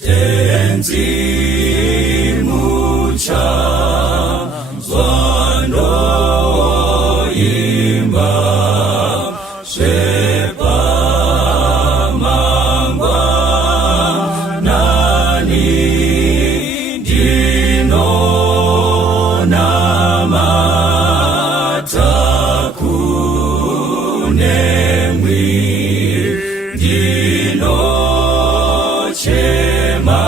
tenzi mucha zwando imba shepa mangwa nani dino namata kunemwi dino chema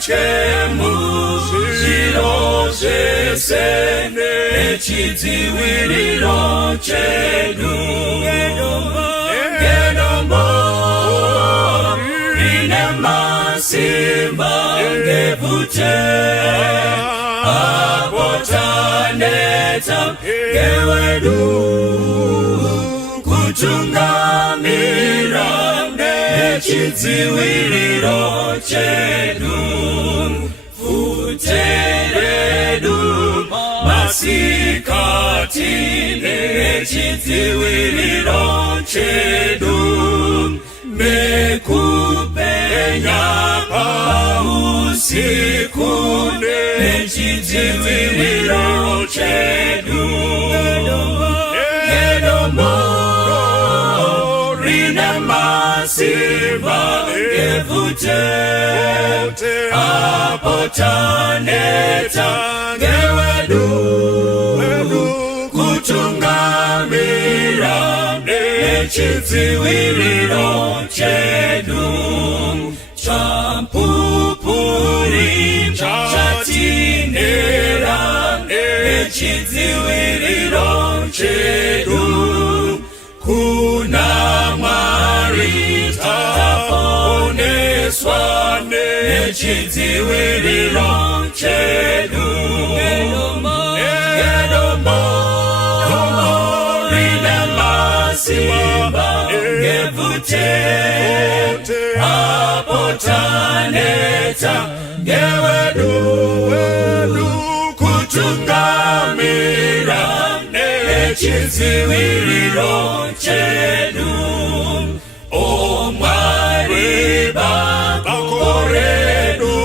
Chemu ziro zesene chidziwiriro chedu gedombo rine masimba ngevute apotaneta gewedu kutungamira chidziwiriro chedu futeredu masikati chidziwiriro chedu mekupenya pausiku chidziwiriro chedu gedombo rine masimba ngevute apotaneta gewedu kutungamira chidziwiriro chedu champupuri chatinera chidziwiriro chedu kuna Mwari taponeswa chidziwiriro chedu gedombo rine masimba ngevute apotaneta gewedu kutungamira chidziwiriro chedu o Mwari bakoredu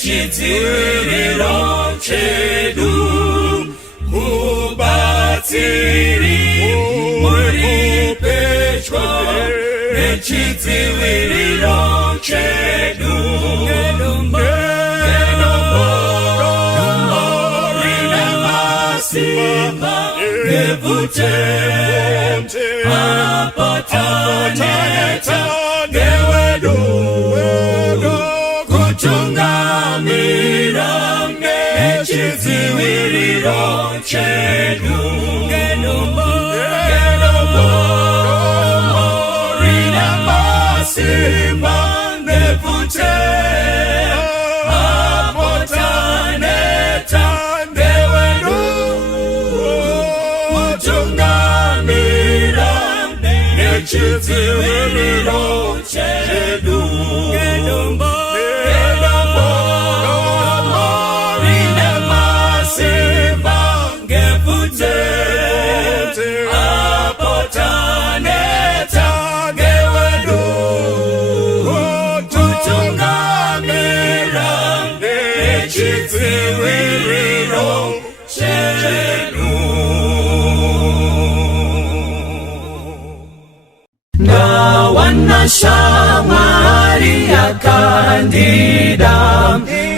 chidziwiriro chedu kubatsiri muri pedyo chidziwiriro chedu gedombo rine masimba ngevute apotaneta ngewedu kutungamira nechidziwiriro chedu ngedombo rina masimba ngevute apotaneta ngewedu kutungamira nechidziwiriro chedu ngedombo rina masimba ngevute apotaneta ngewedu kutungamira nechidziwiriro chedu. Wanashamari akandida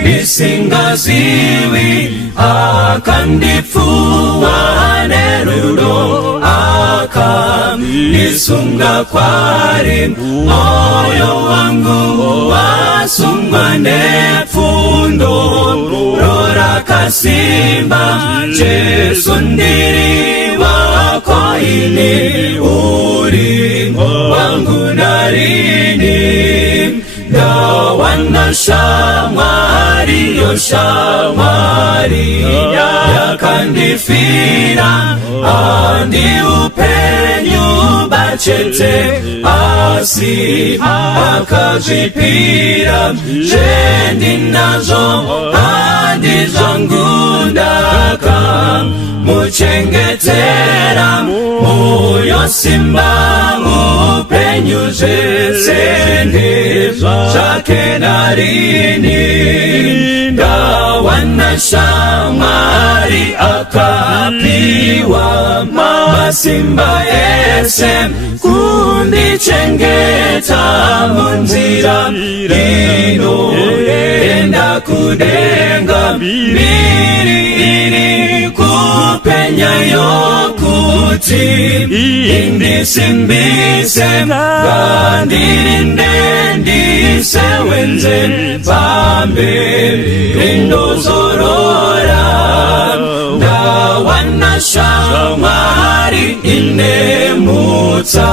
nisingaziwi akandifuwa nerudo akanisunga kwari moyo wangu wasungwa nepfundo rora kasimba Jesu ndiri wako ini uri wangu narini dawana shamari yo shamari yakandifira andi upenyu bachete asi akajipira jendi nazo andi zangu ndaka muchengetera moyo simba upenyu zesende zake narini dawana shamari akapiwa masimba ese kundichengeta munzira ino enda kudenga mbiri kupenya yokuti indisimbise gandirinde ndisewenze pambe rindozorora dawana shamari inemutsa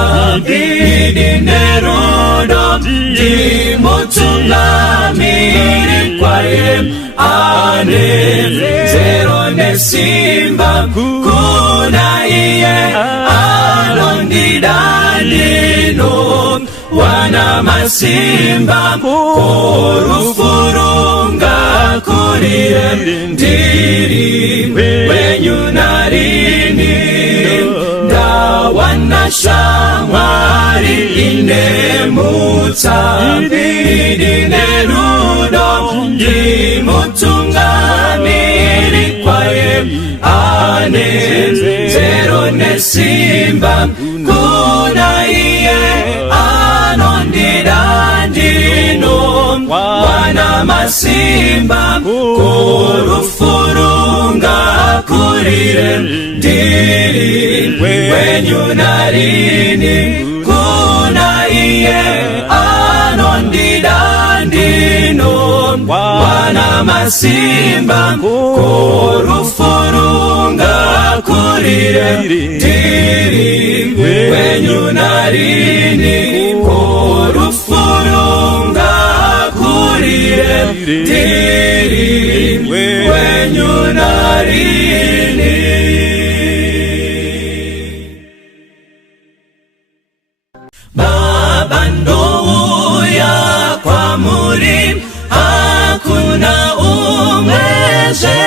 idinerudo dimutungamiri kwaye ane zero nesimba kuna iye anondidandino wana masimba korufurunga kurire ndiri wenyu narini dawana shamari inemutsa idinerudo dimutungamiri kwaye ane zero nesimba kuna iye anondidandino wana masimba korufurunga kurire ndiri wenyu narini kuna iye anondidandino wana masimba korufurunga kurire ndiri wenyu narini korufurunga kurire ndiri wenyu narini. Baba ndouya kwa muri hakuna umweze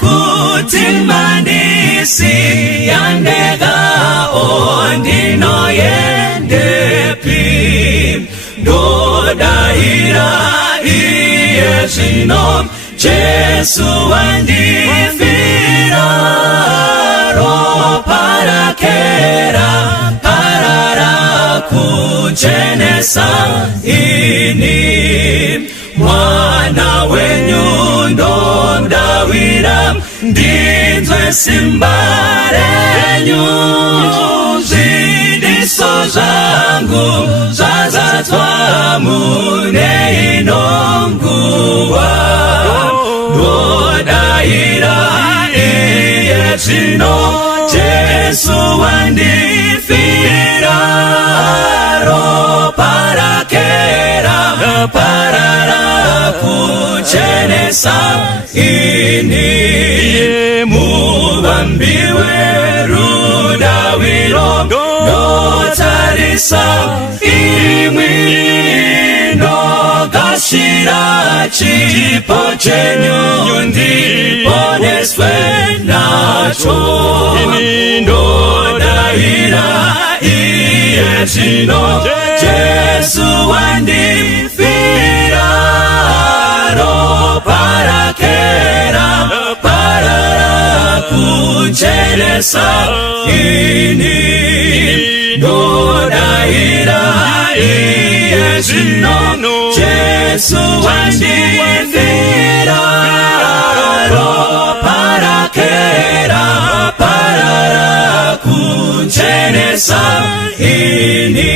kutimandisi yandega ondino yendepi dodahira iyezino Jesu andifira ro parakera parara kujenesa ini mwana wenyu ndo mdawira ndinzwe simba lenyu, zidiso zangu zazatwa mune inonguwa, dodaira iye zino Jesu wandifira, ro parakera parara kuchenesa ini, mubambiwe rudawiro notarisa imwi nogashira chipo chenyu ndiponeswe nacho, ndodaira iye zino Jesu wandifira, ro parakera parara kuchenesa ini, ndodaira iye zino Jesu wandifira, ro parakera parara kuchenesa ini,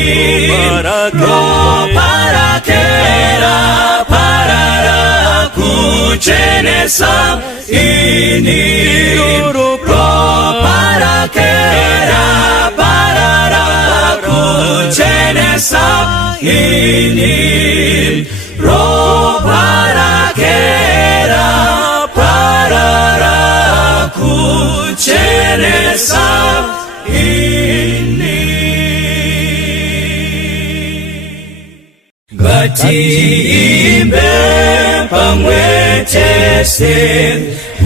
ro parakera parara kuchenesa ini, ro parakera parara kuchenesa ini, ro parakera parara kuchenesa ini. Ngatiimbe pamwechese,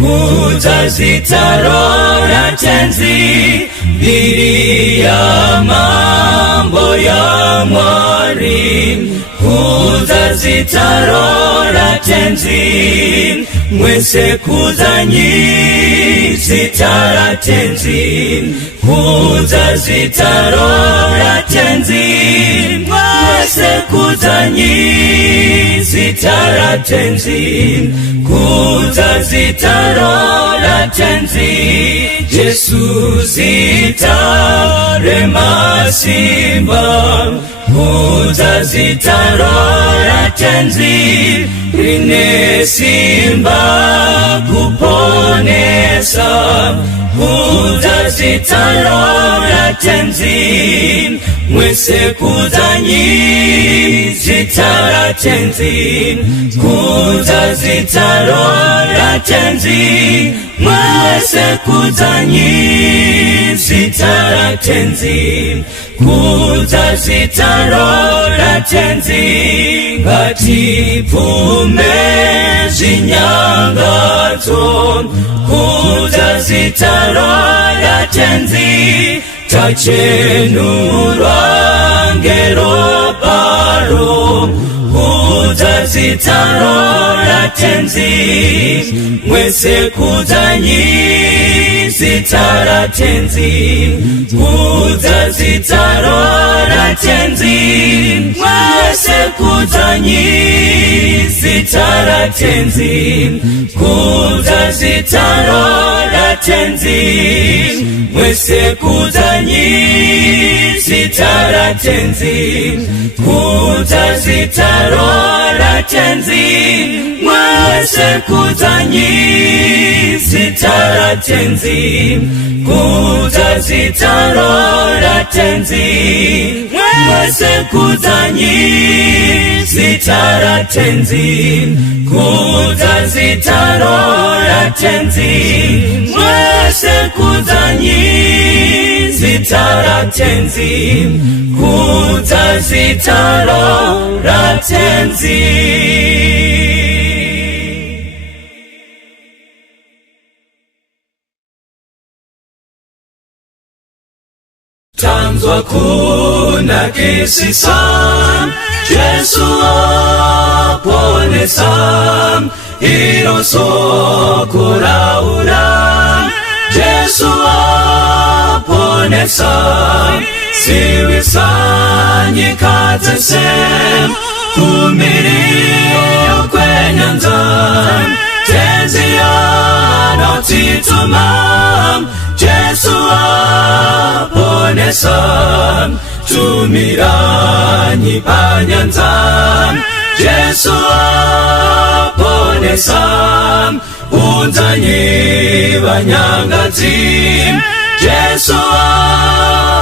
mudzazitaro tenzi mbiri ya mambo ya Mwari, mudzazitaro tenzi mwese kudzanyi zitara tenzi, mudzazitaro tenzi mwese kudzanyi zitara tenzi, kudzazitaro tenzi, Jesu zitare masimba, mudzazitaro tenzi rine simba kuponesa, mudzazitaro tenzi mwese kudzanyi zitara tenzi, kudzazitaro tenzi mwese kudzanyi zitara tenzi, kudzazitaro tenzi. Ngatipume zinyangadzo, kudzazitaro tenzi tachenurwa ngero paro, kudzazitaro tenzi mwese kudzanyi zitara tenzi, kudzazitaro tenzi mwese kudzanyi zitara tenzi, kudzazitaro tenzi mwese kudzanyi zitara tenzi, kudzazitaro tenzi mwese kudzanyi zitara tenzi, kudzazitaro tenzi mwese kudzanyi zitara tenzi, kudzazitaro tenzi mwese kudzanyi zitara tenzi, kudzazitaro tenzi. Tanzwa kuna kisisa, Jesu aponesa, iroso kuraura, Jesu aponesa, siwisanyi katese, kumirio kwenyanza, tenzia notituma Jesu aponesa tumiranyi panyanza Jesu aponesa unzanyi banyangazi Jesu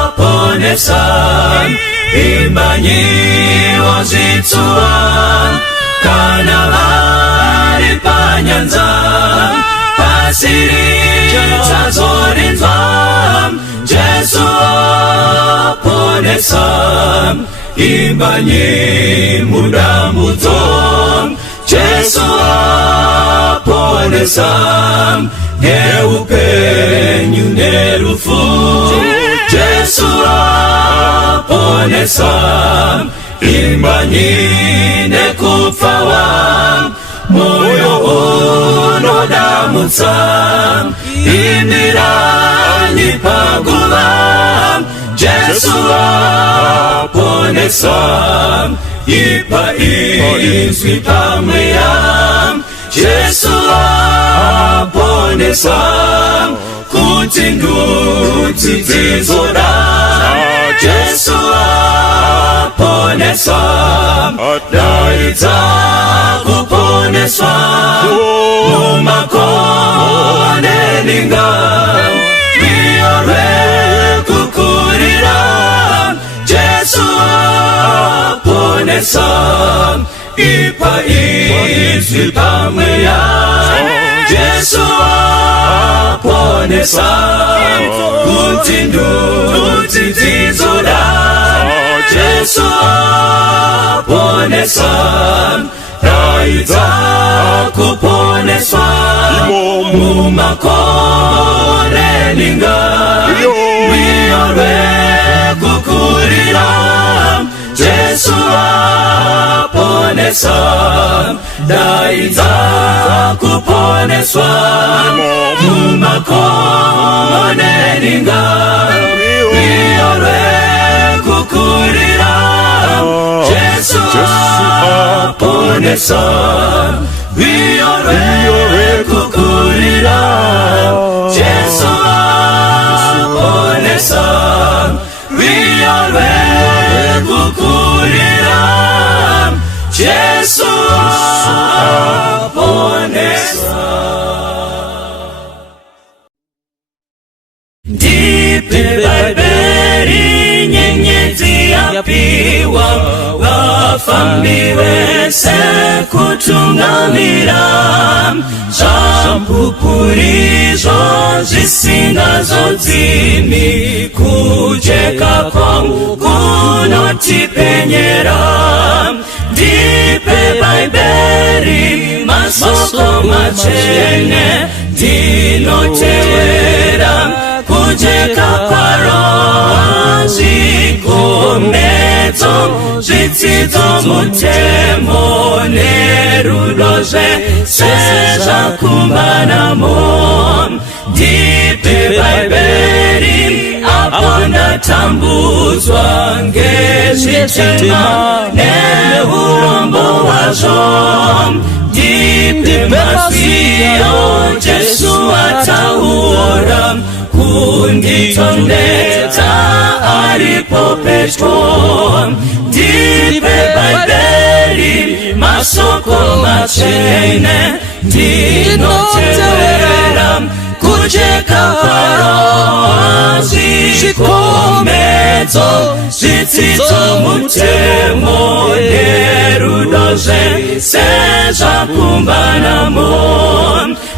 aponesa imbanyi wazitua kana hari panyanza pasiri chazorinzwa Jesu aponesa imbanyi mudamuto Jesu aponesa neupenyu nerufu Jesu aponesa imbanyi nekufawa moyo unodamutsa imiranyi pagula Jesu aponesa ipa izwi pamweya Jesu aponesa kuti ndudzi dzizoda Jesu aponesa daidza kuponeswa mumakoneninga miore kukurira Jesu aponesa ipa izwi pamweya Jesu aponesa kuti ndudzi dzizoda Jesu aponesa daidza kuponeswa mumakoneninga miore kukurira Jesu aponesa daidza kuponeswa mumakoneninga miore kukurira Jesu aponesa miore kukurira Jesu aponesa miore kukurira Jesu aponesa ndipe Babeli nyenyezi yapiwa wafalme wese kutungamira zampupurizo zisingazo dzimi kujeka kwangu kunotipenyera ndipe Babeli masoko machene dinotewera kujeka kwaro zikomezo zvidzidzo mutemo nerudoze seza kumbanamo ndipe Babeli aponda tambudzwa ngezvitema neurombo hwazvo ndipe mazviyo Jesu ataura kunditondedza aripo pedyo ndipe Babeli masoko machene ndinotevera kujeka kwaro zvikomedzo zvidzidzo mutemo nerudoze sezvakumbanamo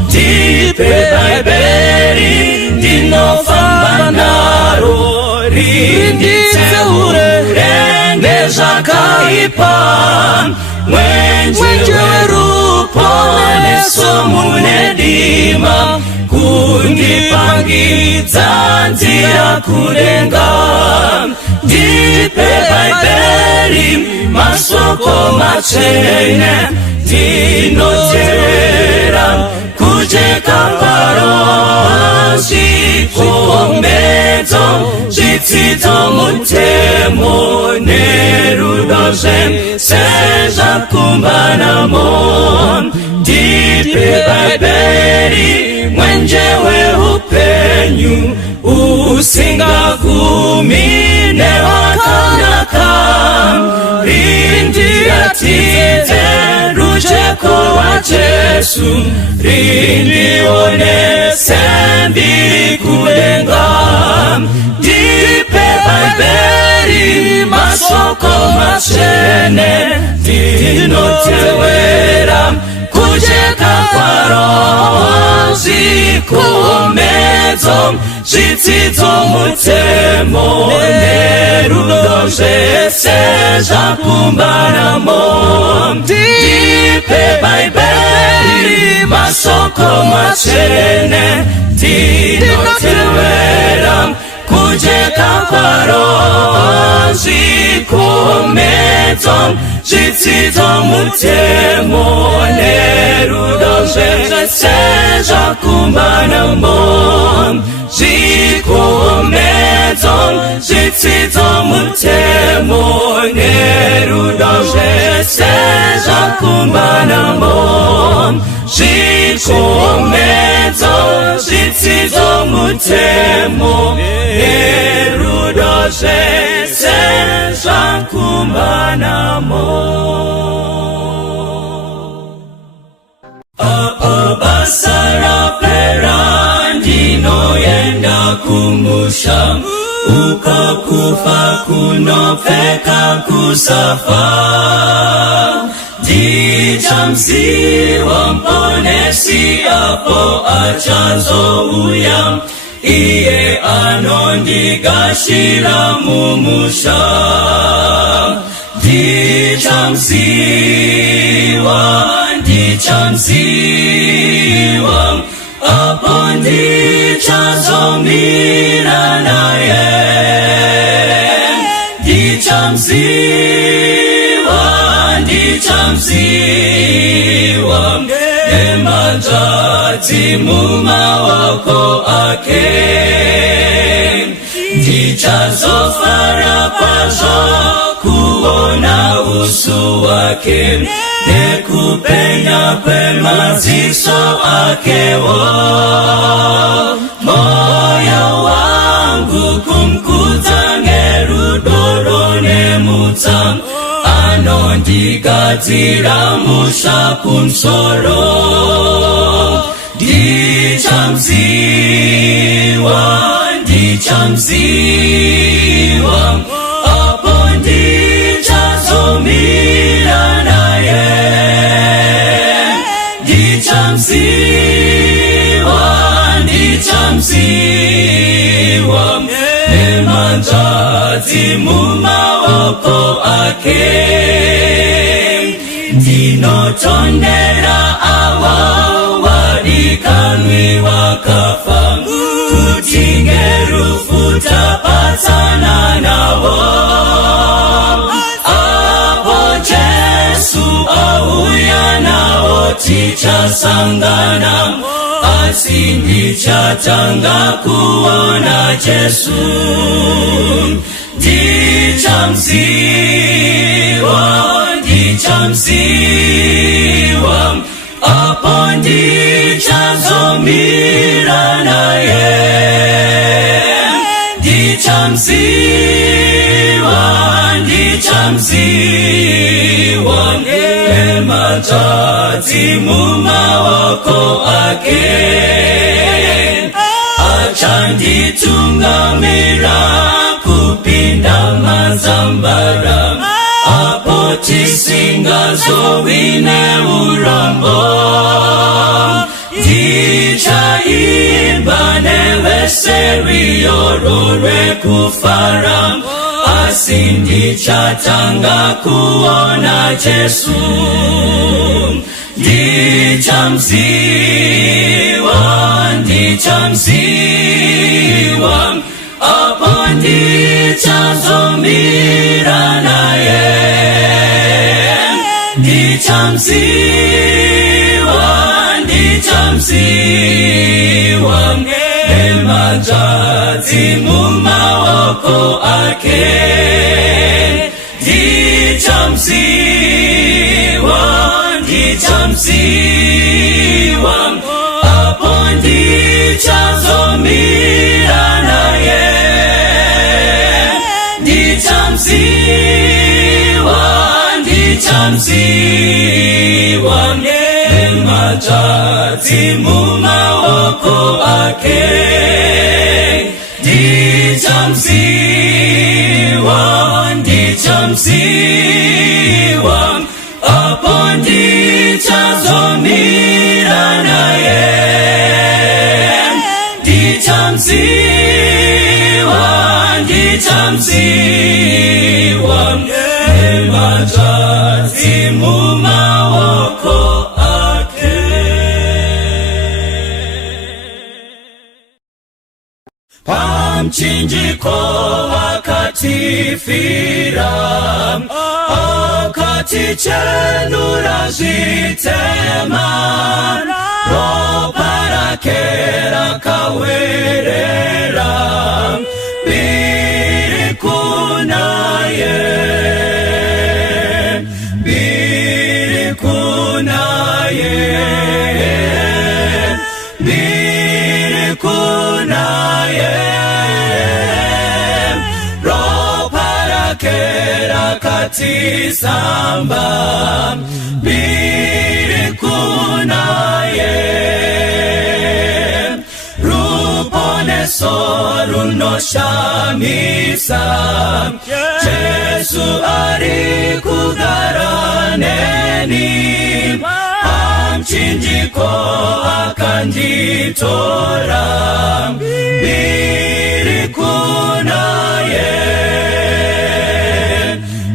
ndipe Babeli ndinofamba naro rinditseure nezvakaipa mwenje weruponeso munedima kundipangidza nzira kudenga ndipe Babeli masoko machene ndinotevera kujeka kwaro zvikomedzo zvidzidzo mutemo nerudoze sezvakumbanamo ndipe Babeli mwenjewe upenyu usingagumine wakanaka rindi atize rujeko wa Jesu rindi one sembi kulenga dipe Babeli masoko machene dinotewera kujeka kwa roho zikumezo zitizo mutemo nerudoje seja kumbanamo dipe Babeli masoko machene dinotewera kujeka kwa roho zikumezo zitizo mutemo nerudoje seja kumbanamo zikumezo zitizo mutemo nerudoje seja kumbanamo zikumezo zitizo mutemo nerudoje seja kumbanamo basara perandino yenda kumusha ukakufa kunopeka kusafa dichamsi wamponesi apo achazo uyam iye anondigashira mumusha dichamsiwa apondichazomira naye dichamsiwa emanjati mumawako ake dichazofara kwazo kuona usu wake nekupenya pemaziso akewo moyo wangu kumkuta ngerudorone muta anondigatira musha kumsoro dichamsiwa apondichazomira naye dichamsiwa emanjati mumawoko ake dinotondera awa wadikanwi wakafa kutingerufuta patana nawo apo Jesu auya nawo tichasangana asindichatanga kuona Jesu dichamsiwa apondichazomira naye dichamsiwa ematati mumawoko ake achanditungamira kupinda mazambara apotisingazowine urambo dichaimba neveseriyorore kufara asindichatanga kuona Jesu dichamsiwa apondichazomira naye dichamsiwa emanjati mumawoko ake dichamsiwa wange machazi mumawoko ake ndichamsiwa apo ndichazomira naye ndichamsiwa machazi mumawoko ake. Pamchinjiko akatifira akatichenura zvitema ropa rake rakawerera mbiri kunaye mbiri kunaye mbiri kunaye ropa rake rakatisamba mbiri kunaye ruponeso runoshamisa Jesu ari kugara neni pamchinjiko akanditora mbiri kunaye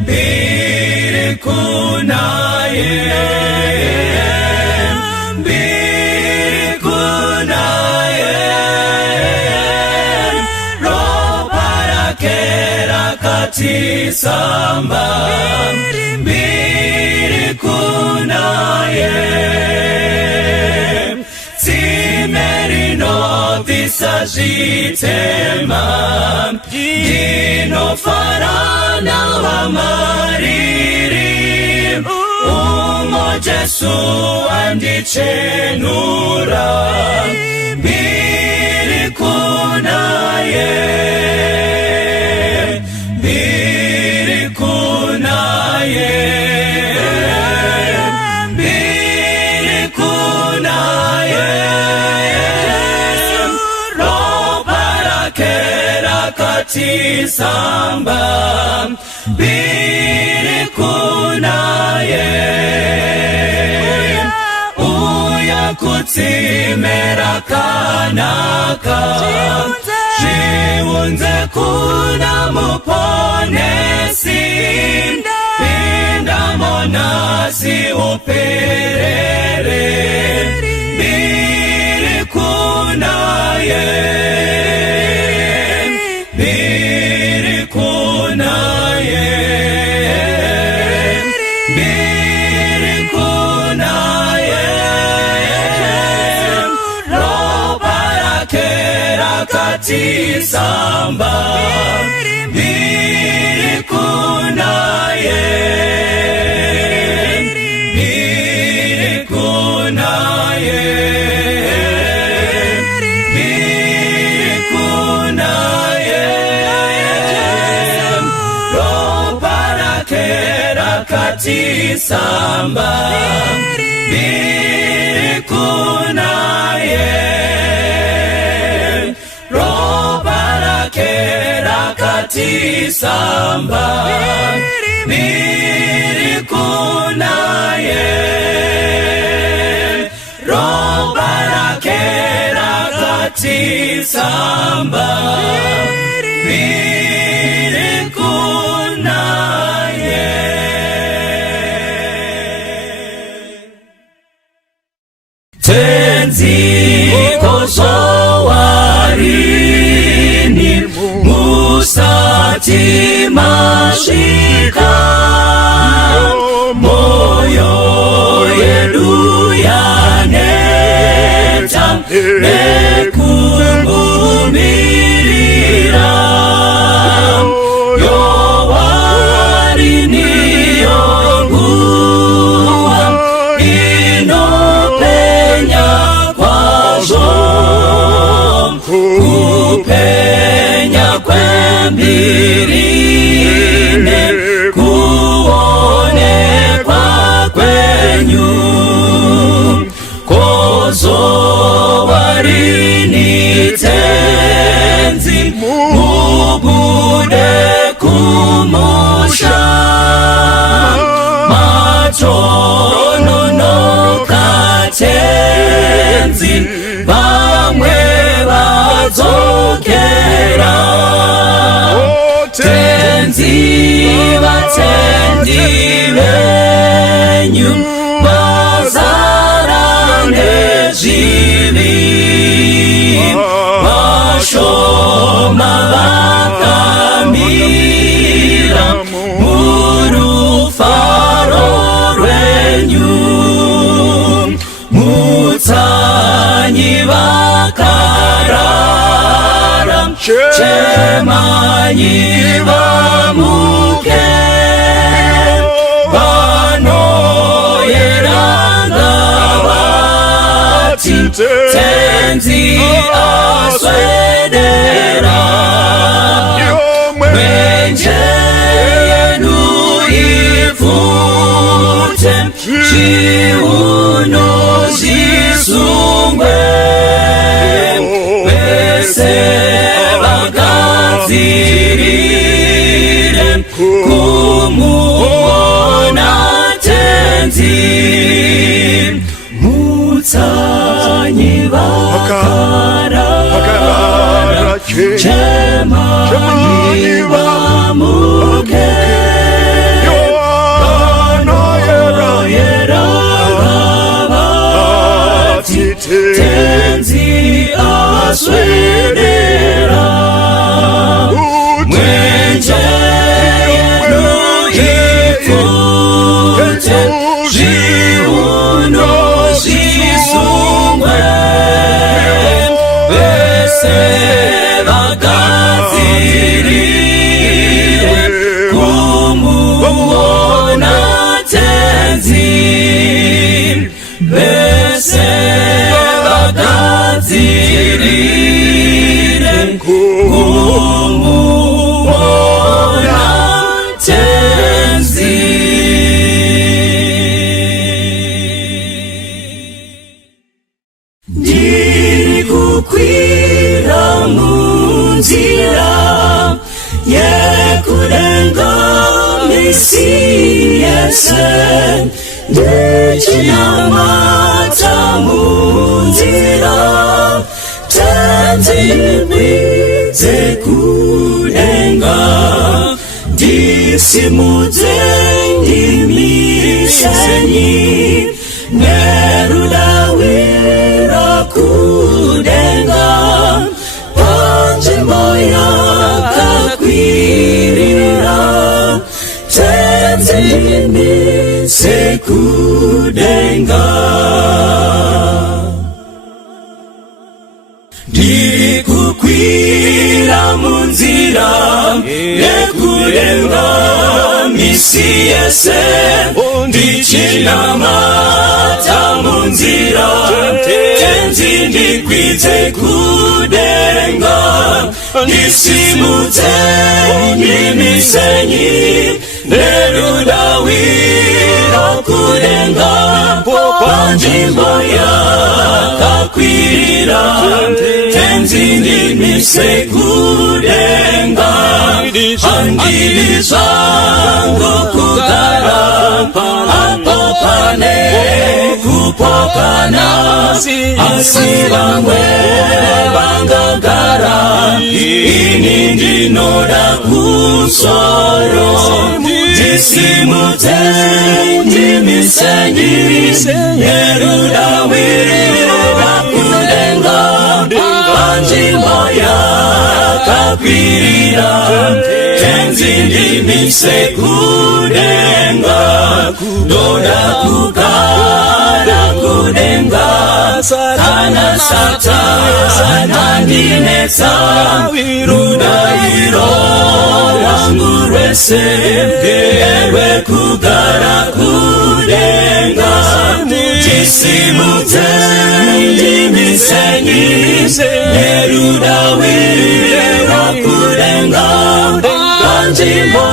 mbiri kunaye mbiri kunaye ropa rake rakatisamba mbiri kunaye zimerino visazvitema ndinofarana wamariri umo Jesu andichenura mbiri kunaye mbiri kunaye mbiri kunaye ropa rake rakatisamba mbiri kunaye uya kutimera kanaka zviunze kuna muponesi pinda monasi uperere mbiri kunaye mbiri kunaye mbiri kunaye ropa rake rakatisamba mbiri kunaye mbiri kunaye mbiri kunaye ropa rake rakatisamba mbiri kunaye ropa rake rakatisamba mbiri kunaye ropa rake rakatisamba mbiri kunaye. Tenziko zowarini musati masvika moyo yedu yaneta nekumbirira yowarini yonguwa inopenya kwazvo kupenya kwembirine kuonekwa kwenyu vadzokera tenzi vatendi venyu vazara nezvivi vashoma vakamira murufaro rwenyu mutsanyi vakarara chemanyi vamuke vanoyeranga vati tenzi aswedera mwenje yenu ifute chiuno zisungwe vese vagadzirire kumuona tenzi mutsanyi vakarara chemanyi vamuke tenzi aswedera mwenje yenu ifute chiuno zisungwe vese vagadzirire kumuona tenzi vese vagadzirire kumuona tenzi. Ndiri kukwira munzira yekudenga misi yese ndichinamata munzira tenzi ndikwize kudenga ndisimudze ndimisenyi nerudawira kudenga panzvimbo yakakwirira tenzi ndimise kudenga ndiri kukwira munzira yekudenga misi yese ndichinamata munzira tenzi ndikwidze kudenga ndisimudze ndimisenyi nerudawira kudenga panzvimbo yakakwirira tenzi ndimise kudenga handidi zvangu kugara apo pane kupokana asi vamwe vangagara ini ndinoda kusoro ndisimudze ndimisenyi nerudawira kudenga panzvimbo yakakwirira tenzi ndimise kudenga ndoda kugara kudenga kana satana ndinetsa rudairo rwangu rwese rwekugara kudenga ndisimudze ndimisenyi nerudawira kudenga panzvimbo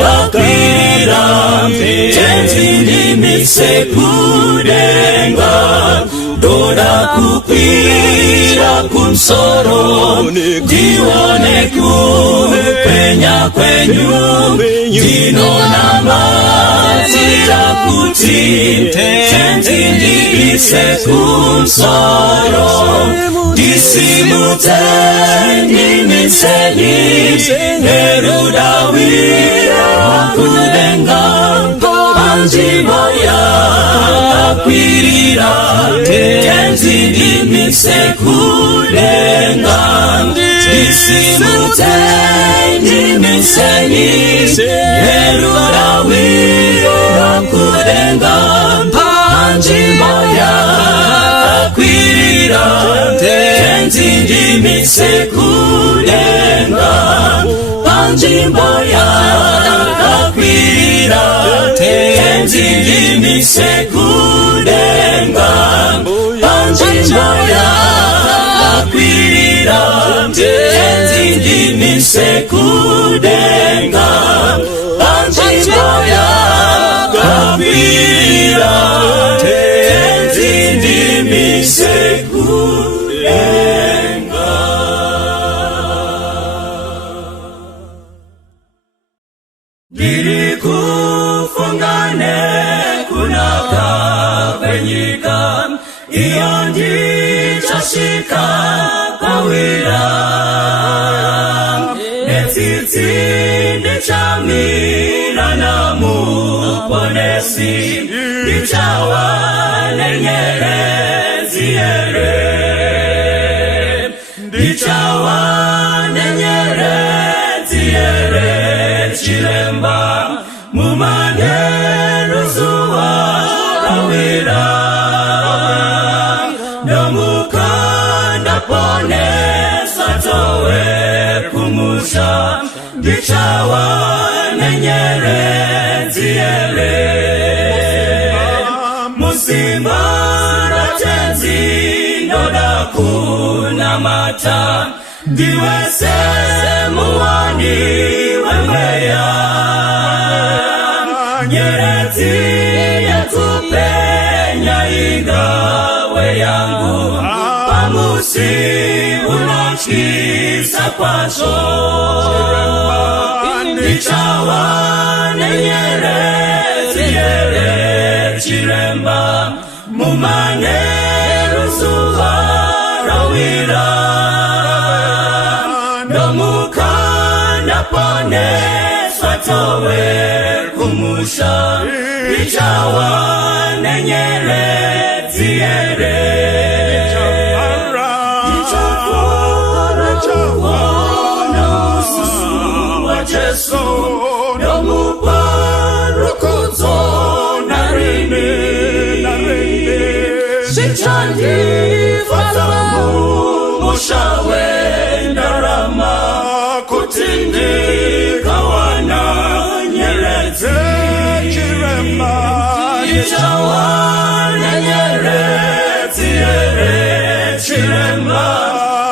yakakwirira tenzi ndimise kudenga ndoda kukwira kumusoro ndione kupenya kwenyu ndinonamadzira kuti tenzi ndiise kumusoro Disimuteni miseni Herudawira Kudenga Panjimo ya Akwirira Tenzini misekudenga Disimuteni miseni Herudawira Kudenga Panjimo ya Akwirira Tenzini misekudenga Panjimo ya Akwirira Tenzini misekudenga Panjimo ya Akwirira Tenzini misekudenga Panjimo ya Akwirira Tenzini misekudenga. Nilikufungane kunakafanyika iyo ndichashika kawira netiti ndichamira na muponesi ndichawa nenyerezi ere ndichawa nenyerezi ere chilemba mumaneruzuwa kawira nomukanda pone satowe kumusha ndichawa nenyerezi ere musimba ratenzi noda kuna mata ndiwese muwani wemeya nyerezi yatupenya igawe yangu pamusi unachisa kwasho ndichawa nenyerezi ere chilemba mumaneruzuwa rawira nomukanda pone swatowe kumusha ndichawa nenyerezi ere ndichawana ususu wa Jesu nomuparukuzo narini Shichandi fatamu mushawe ndarama kutindi kawana nyerezi chirema Yichawana nyerezi ere chirema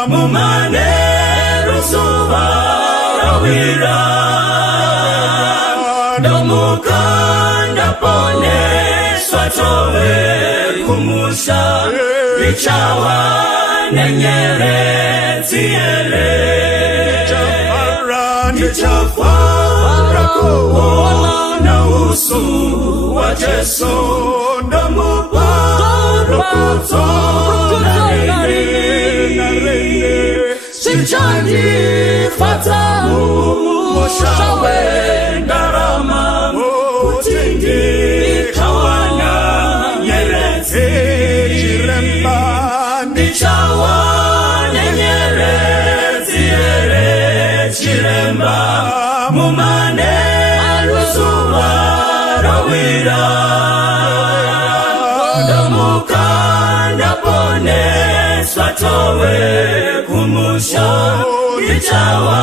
mumane rusuwa rawira nomukanda pone swatowe kumusha Yichawa nenyerezi ere Nichafara kuona usu wa Jesu nomuparukuzo narini Shichandi fatamu mushawe ndarama kutindi kawana nyerezi chiremba ndichawa nenyerezi ere chiremba mumane alusuwa rawira nomukanda pone swatowe kumusha ndichawa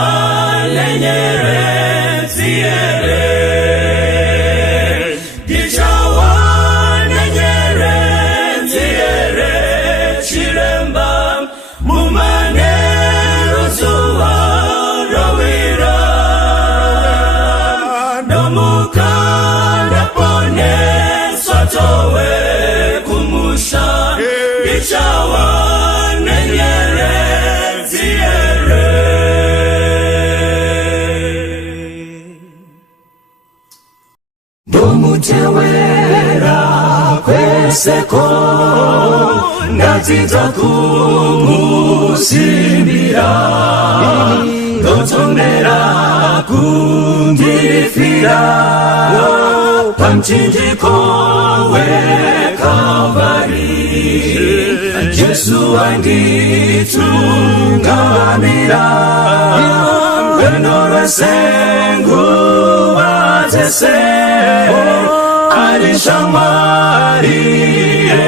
nenyerezi ere ndichawa nenyerezi ere chiremba mumane ruzuwa rawira nomukanda pone swatowe kumusha ndichawa nenyerezi ere nomutewera kweseko ngatiza kumu alifia pamchinjiko we Kalvari. Yesu anditungamira pendo lwesengu atese alishamwaliye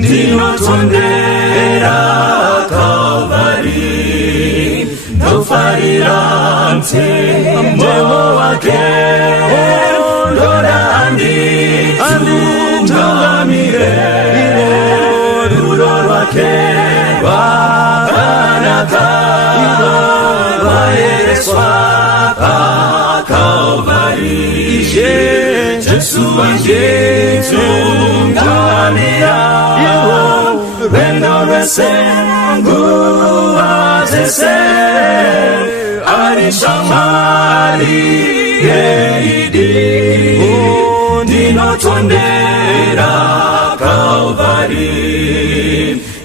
ndinotondera Kalvari. Ndofarira mtemo wake Lora anditungamire Rulo rwake rwakanaka rwayereswa pa Kalvari. Yesu anditungamira Rendo lwesengu atese alishamwaliye ndinotondera Kalvari.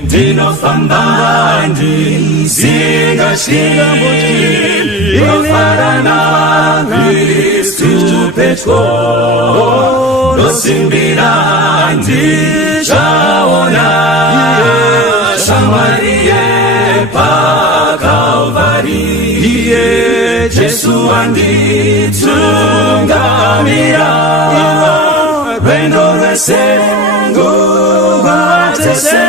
Ndinofamba ndisingashiki nofarana Kristu petro nosimbira ndichaona shamwaliye pa Kalvari. Yesu anditungamira rendo lwesengu atese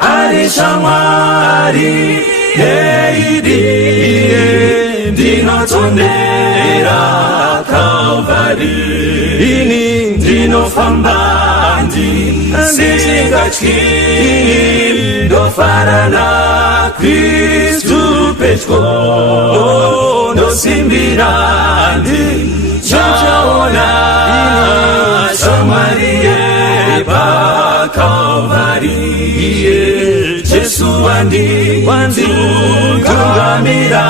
alishamwaliye ndinotondera Kalvari. Ndinofamba ndisingachiki ndofarana Kristu petro nosimbira ndichaona shamwaliye pa Kalvari. Yesu anditungamira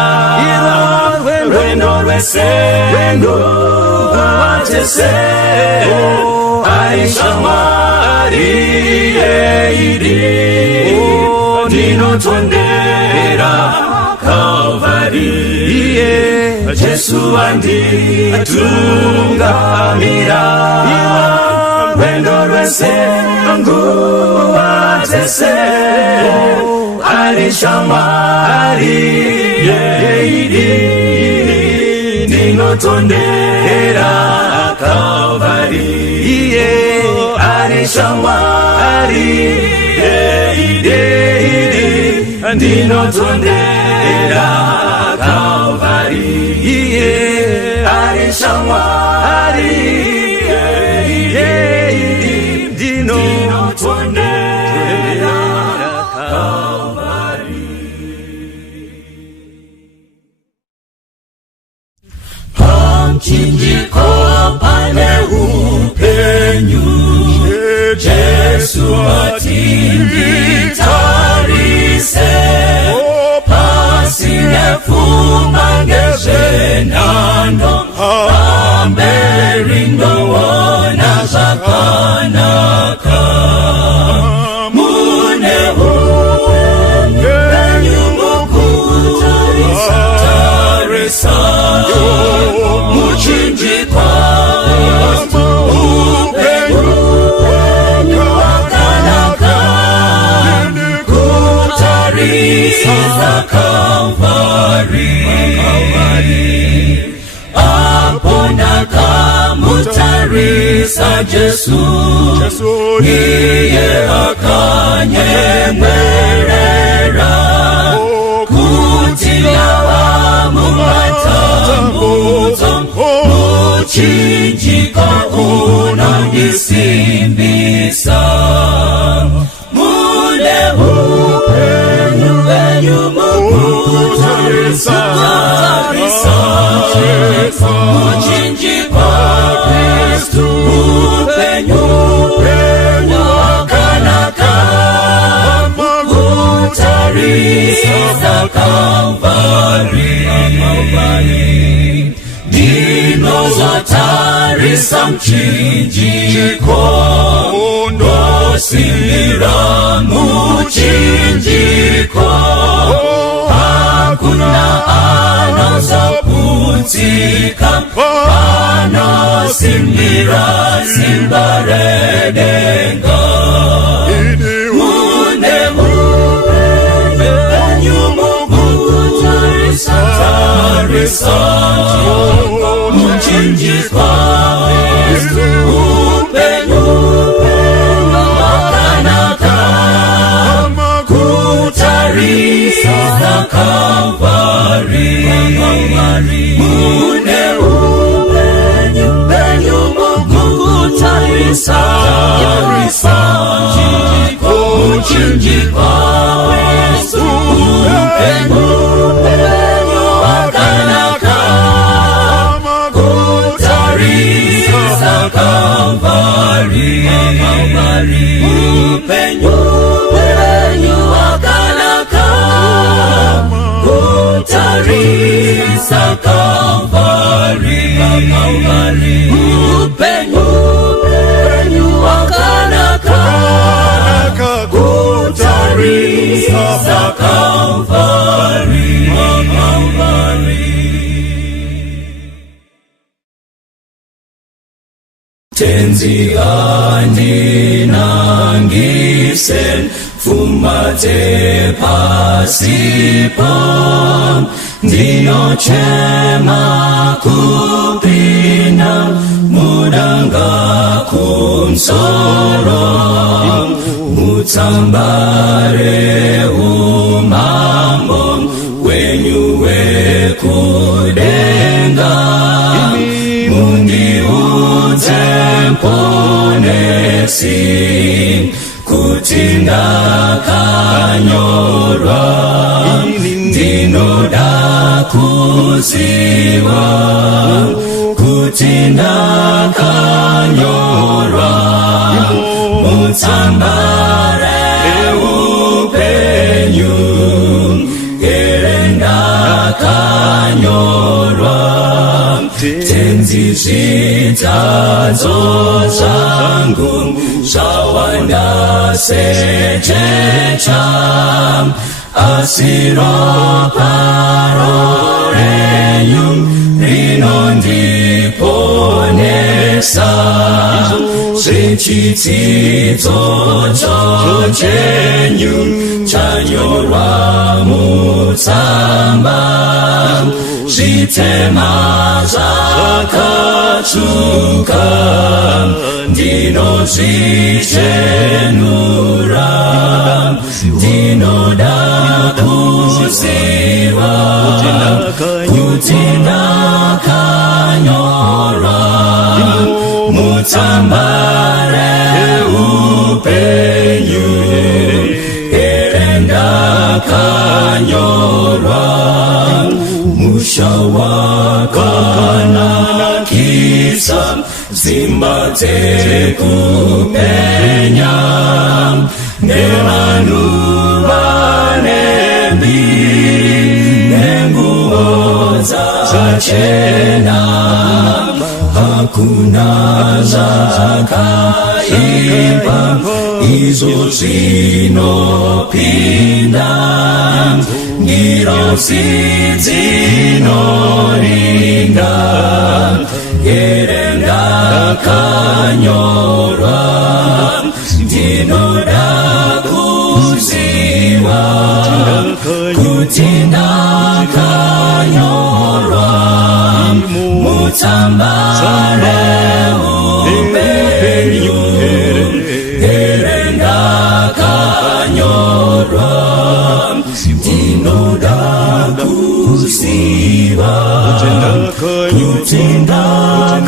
rendo lwesengu atese alishamwaliye ndinotondera Kalvari. Yesu anditungamira rendo lwesengu atese alishamwaliye ndinotondera Kalvari. alishamwaliye ndinotondera Kalvari. alishamwaliye ndinotondera Kalvari. Pamchinjiko pane upenyu Yesu atinditarise pasine fumangeje nando amberindo wona zakanaka mune upenyu mukutarisarisa muchinjiko za Kalvari. Apona kamutarisa Jesu iye akanyemwerera kutilawa mumatambuzo muchinjiko unondisimbisa mune muchinjiko Kristu upenyu wakanaka kutarisa Kalvari. Ndinozatarisa mchinjiko ndosimira muchinjiko hakuna anoza putika Pano simira simbaredenga Mune nyumugu Tarisa Muchinji kwa Upenyu Makanaka Kutarisa Kalvari Mune upenyu Kutarisa Muchinji kwa Upenyu Makanaka Kutarisa Kalvari Upenyu Makanaka Kutarisa Kalvari Upenyu Makanaka Kutarisa Kalvari Tenzi andi nangisen Fumate pasipam Dino chema kupina Mudanga kunsoro Mutambare umambo Wenyuwe kudenga Mundi utemponesi Kutinda kanyorwa Dinoda kuziwa Kutinda kanyorwa Mutambare upenyu Gerenda kanyorwa Tenzi zitazo zangu Shawanda sejecha Asiro parorenyum Rinondi ponesa Sechitizo chochenyum Chanyorwa mutsamba Shitema zakatsuka Dino zichenura Dino dakuziwa Kutinda kanyora Mutambare upenyu Erenda kanyora Mushawakana kisa Zimbate kupenya Ngemanura nebi Nenguoza chena Hakuna zakaipa Izo zinopinda Girosi zinoringa Gerenda kanyorwa Dinoda kuziwa Kutinda kanyorwa Mutambare upenyu Gerenda kanyorwa Dinoda kuziwa Kutinda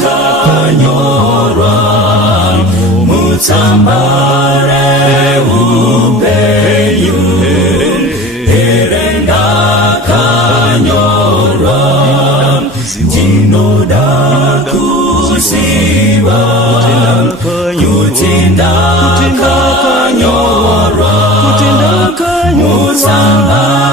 kanyorwa Mutambare upenyu Gerenda kanyorwa Dinoda kuziwa Kutinda kanyorwa Mutambare